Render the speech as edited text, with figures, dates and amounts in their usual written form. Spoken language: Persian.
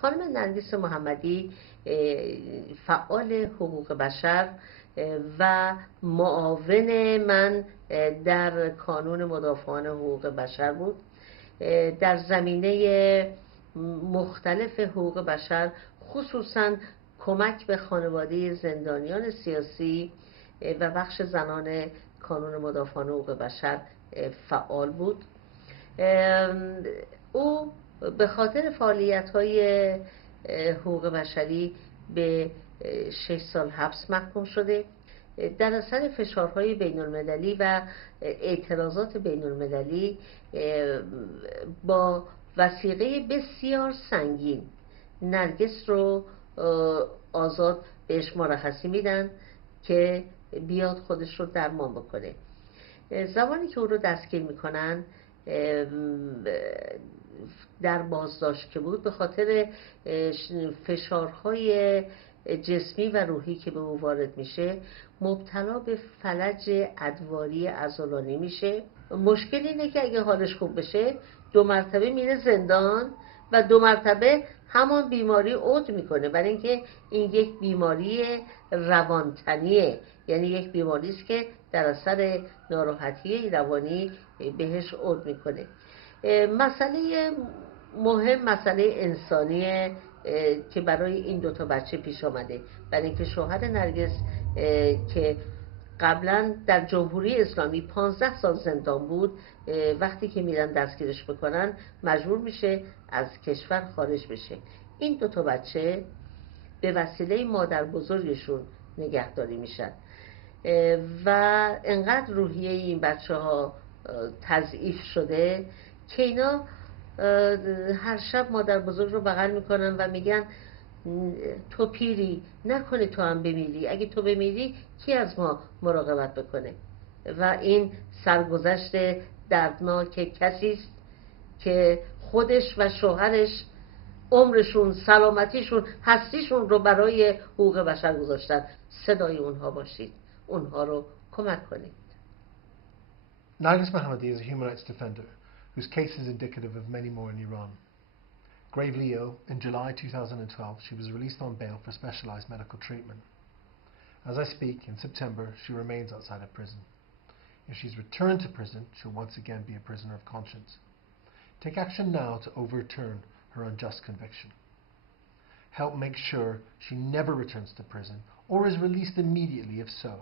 خانم نرگس محمدی فعال حقوق بشر و معاون من در کانون مدافعان حقوق بشر بود. در زمینه مختلف حقوق بشر، خصوصا کمک به خانواده زندانیان سیاسی و بخش زنان کانون مدافعان حقوق بشر فعال بود. او به خاطر فعالیت‌های حقوق بشری به 6 سال حبس محکوم شده. در اثر فشارهای بین المللی و اعتراضات بین المللی با وثیقه بسیار سنگین نرگس رو آزاد بهش مرخصی میدن که بیاد خودش رو درمان بکنه. زمانی که او رو دستگیر میکنن در بازداشت که بود، به خاطر فشارهای جسمی و روحی که به او وارد میشه مبتلا به فلج ادواری عضلانی میشه. مشکل اینه که اگه حالش خوب بشه 2 مرتبه میره زندان و 2 مرتبه همان بیماری عود میکنه، برای اینکه این یک بیماری روانتنیه، یعنی یک بیماری است که در اثر ناراحتی روانی بهش عود میکنه. مسئله مهم مسئله انسانیه که برای این 2 بچه پیش آمده، برای اینکه شوهر نرگس که قبلا در جمهوری اسلامی 15 سال زندان بود، وقتی که میرن دستگیرش بکنن مجبور میشه از کشور خارج بشه. این 2 بچه به وسیله مادر بزرگشون نگهداری میشن و انقدر روحیه این بچه ها تضعیف شده که اینا هر شب مادر بزرگ رو بغل میکنن و میگن تو پیری، نکنه تو هم بمیری، اگه تو بمیری کی از ما مراقبت بکنه؟ و این سرگذشت دردناک کسی است که خودش و شوهرش عمرشون، سلامتیشون، هستیشون رو برای حقوق بشر گذاشتن. صدای اونها باشید، اونها رو کمک کنید. Nargis Mohammadi is a human rights defender whose case is indicative of many more in Iran. Gravely ill, in July 2012 she was released on bail for specialized medical treatment. As I speak, in September, she remains outside of prison. If she's returned to prison, she'll once again be a prisoner of conscience. Take action now to overturn her unjust conviction. Help make sure she never returns to prison or is released immediately if so.